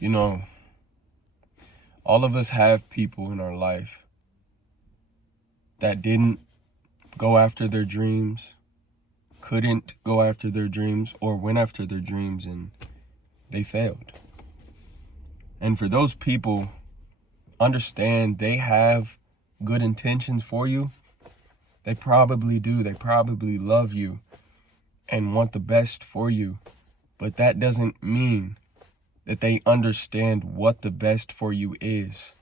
You know, all of us have people in our life that didn't go after their dreams, couldn't go after their dreams, or went after their dreams and they failed. And for those people, understand they have good intentions for you. They probably do. They probably love you and want the best for you. But that doesn't mean that they understand what the best for you is.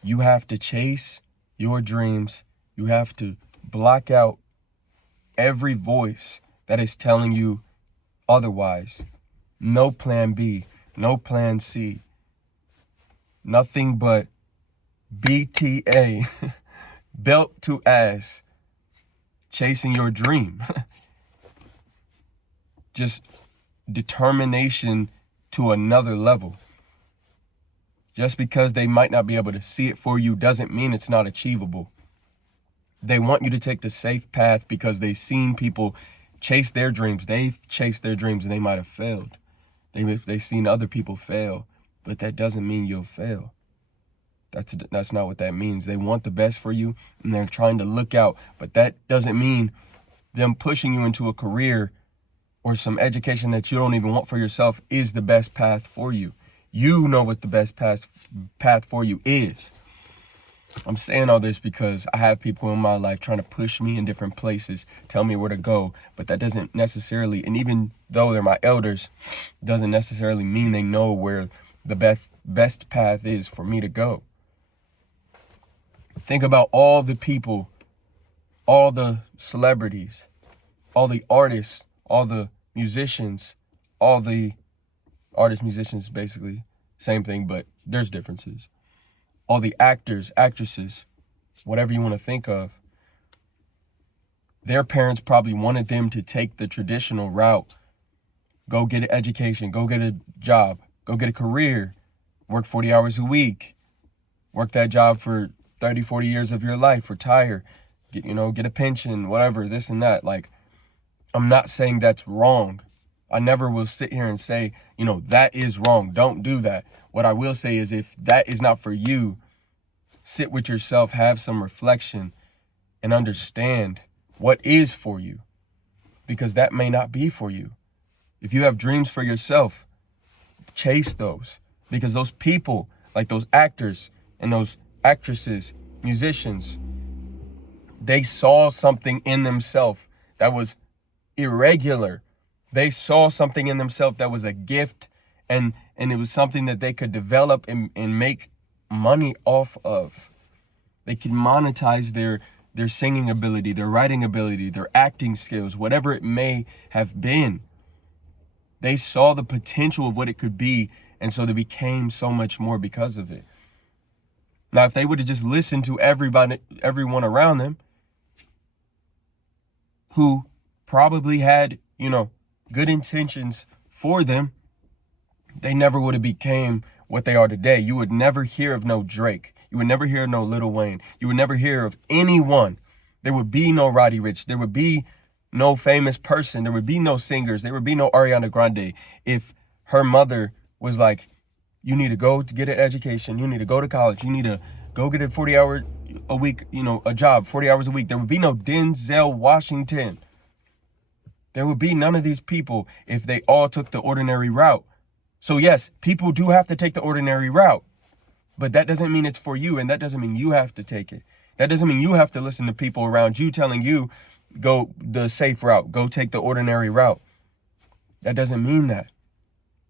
You have to chase your dreams. You have to block out every voice that is telling you otherwise. No plan B, no plan C. Nothing but BTA, belt to ass, chasing your dream. Just determination to another level. Just because they might not be able to see it for you doesn't mean it's not achievable. They want you to take the safe path because they've seen people chase their dreams. They've chased their dreams and they might have failed. They've seen other people fail, but that doesn't mean you'll fail. That's not what that means. They want the best for you and they're trying to look out, but that doesn't mean them pushing you into a career or some education that you don't even want for yourself is the best path for you. You know what the best path for you is. I'm saying all this because I have people in my life trying to push me in different places, tell me where to go, but that doesn't necessarily, and even though they're my elders, doesn't necessarily mean they know where the best path is for me to go. Think about all the people, all the celebrities, all the artists, all the musicians, all the artists, musicians, basically same thing, but there's differences. All the actors, actresses, whatever you want to think of, their parents probably wanted them to take the traditional route. Go get an education, go get a job, go get a career, work 40 hours a week, work that job for 30, 40 years of your life, retire, get a pension, whatever, this and that. Like, I'm not saying that's wrong. I never will sit here and say, that is wrong. Don't do that. What I will say is if that is not for you, sit with yourself, have some reflection, and understand what is for you, because that may not be for you. If you have dreams for yourself, chase those, because those people, like those actors and those actresses, musicians, they saw something in themselves that was irregular. They saw something in themselves that was a gift, and it was something that they could develop and make money off of. They could monetize their singing ability, their writing ability, their acting skills, whatever it may have been. They saw the potential of what it could be, and so they became so much more because of it. Now, if they would have just listened to everyone around them who probably had, good intentions for them, they never would have became what they are today. You would never hear of no Drake. You would never hear of no Lil Wayne. You would never hear of anyone. There would be no Roddy Ricch. There would be no famous person. There would be no singers. There would be no Ariana Grande if her mother was like, you need to go to get an education. You need to go to college. You need to go get a 40-hour a week, a job, 40 hours a week. There would be no Denzel Washington. There would be none of these people if they all took the ordinary route. So yes, people do have to take the ordinary route, but that doesn't mean it's for you, and that doesn't mean you have to take it. That doesn't mean you have to listen to people around you telling you, go the safe route, go take the ordinary route. That doesn't mean that.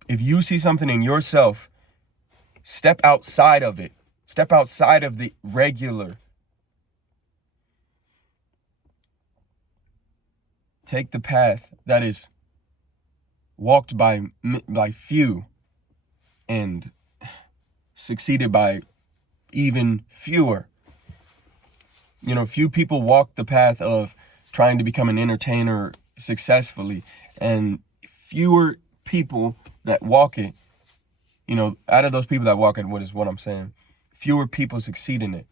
If you see something in yourself, step outside of it. Step outside of the regular. Take the path that is walked by few and succeeded by even fewer. Few people walk the path of trying to become an entertainer successfully, and fewer people that walk it, out of those people that walk it, what I'm saying, fewer people succeed in it.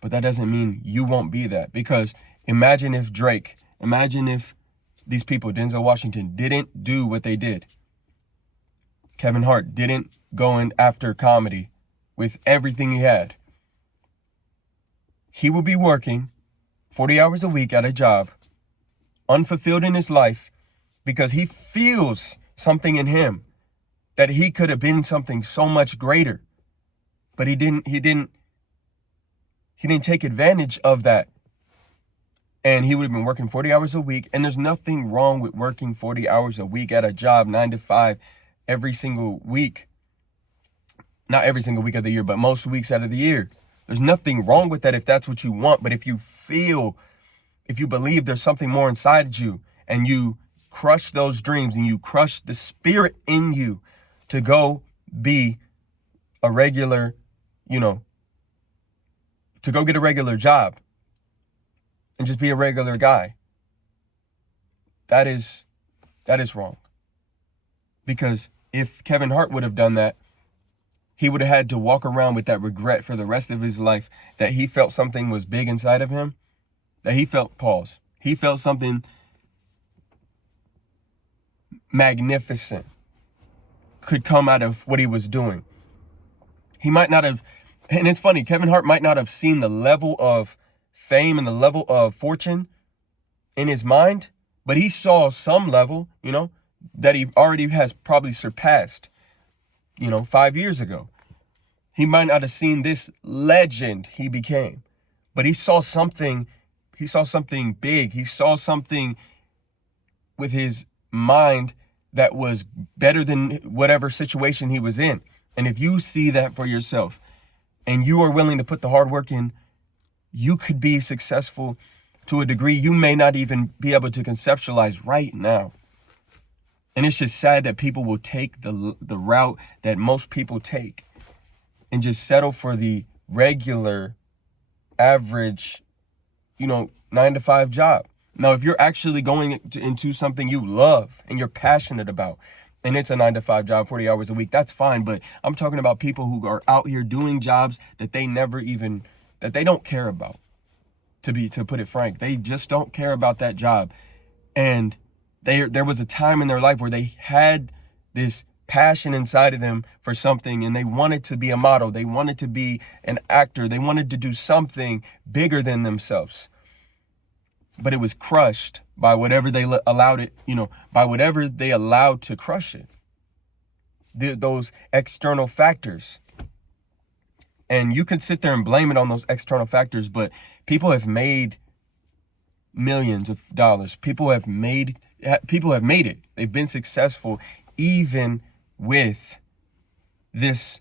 But that doesn't mean you won't be that, because imagine if these people, Denzel Washington, didn't do what they did. Kevin Hart didn't go in after comedy with everything he had, he would be working 40 hours a week at a job, unfulfilled in his life, because he feels something in him that he could have been something so much greater. But he didn't take advantage of that. And he would have been working 40 hours a week. And there's nothing wrong with working 40 hours a week at a job, 9 to 5, every single week. Not every single week of the year, but most weeks out of the year. There's nothing wrong with that if that's what you want. But if you believe there's something more inside you, and you crush those dreams and you crush the spirit in you to go be a regular, to go get a regular job and just be a regular guy, that is wrong. Because if Kevin Hart would have done that, he would have had to walk around with that regret for the rest of his life, that he felt something was big inside of him, that he felt something magnificent could come out of what he was doing. He might not have, and it's funny, Kevin Hart might not have seen the level of fame and the level of fortune in his mind, but he saw some level, that he already has probably surpassed, 5 years ago. He might not have seen this legend he became, but he saw something big. He saw something with his mind that was better than whatever situation he was in. And if you see that for yourself and you are willing to put the hard work in, you could be successful to a degree you may not even be able to conceptualize right now. And it's just sad that people will take the route that most people take and just settle for the regular, average, 9 to 5 job. Now, if you're actually going into something you love and you're passionate about, and it's a 9 to 5 job, 40 hours a week, that's fine. But I'm talking about people who are out here doing jobs that they don't care about, to put it frank. They just don't care about that job. And there was a time in their life where they had this passion inside of them for something, and they wanted to be a model. They wanted to be an actor. They wanted to do something bigger than themselves. But it was crushed by whatever they allowed it, by whatever they allowed to crush it. Those external factors. And you can sit there and blame it on those external factors, but people have made millions of dollars. People have made it. They've been successful even with this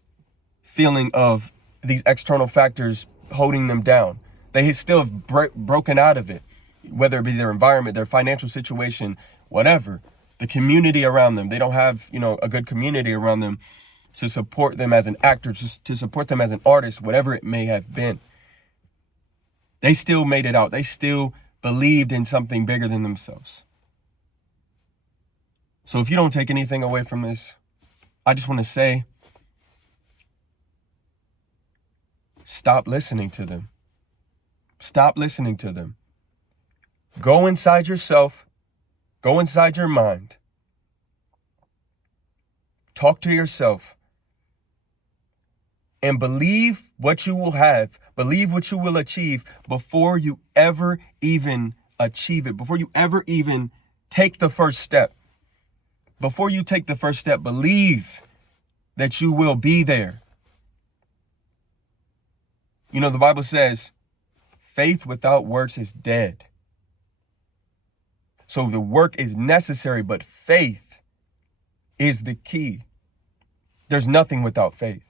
feeling of these external factors holding them down. They still have broken out of it, whether it be their environment, their financial situation, whatever, the community around them. They don't have, a good community around them to support them as an actor, to support them as an artist, whatever it may have been. They still made it out. They still believed in something bigger than themselves. So if you don't take anything away from this, I just want to say, stop listening to them. Stop listening to them. Go inside yourself. Go inside your mind. Talk to yourself. And believe what you will have. Believe what you will achieve before you ever even achieve it. Before you ever even take the first step. Before you take the first step, believe that you will be there. The Bible says, faith without works is dead. So the work is necessary, but faith is the key. There's nothing without faith.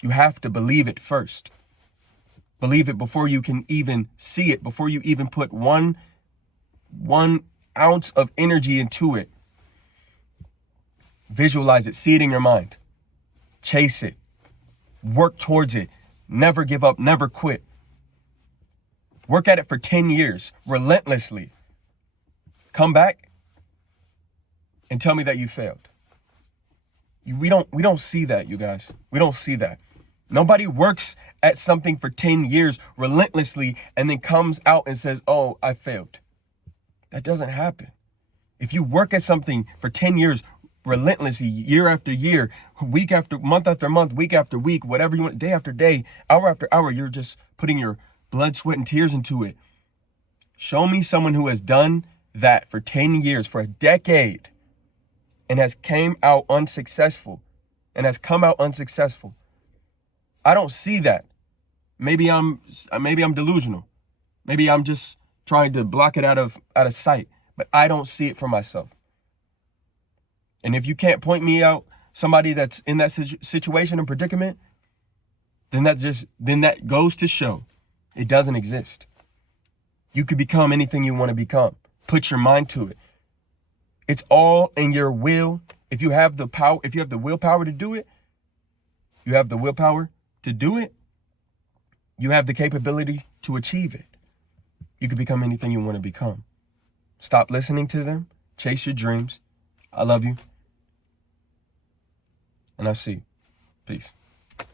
You have to believe it first. Believe it before you can even see it, before you even put one ounce of energy into it. Visualize it, see it in your mind. Chase it. Work towards it. Never give up, never quit. Work at it for 10 years, relentlessly. Come back and tell me that you failed. We don't see that, you guys. We don't see that. Nobody works at something for 10 years relentlessly and then comes out and says, oh, I failed. That doesn't happen. If you work at something for 10 years relentlessly, year after year, week after month, week after week, whatever you want, day after day, hour after hour, you're just putting your blood, sweat, and tears into it. Show me someone who has done that for 10 years, for a decade, and has come out unsuccessful. I don't see that. Maybe I'm delusional. Maybe I'm just trying to block it out of sight, but I don't see it for myself. And if you can't point me out somebody that's in that situation and predicament, then that goes to show it doesn't exist. You could become anything you want to become. Put your mind to it. It's all in your will. If you have the willpower to do it, you have the capability to achieve it. You could become anything you want to become. Stop listening to them. Chase your dreams. I love you. And I'll see you. Peace.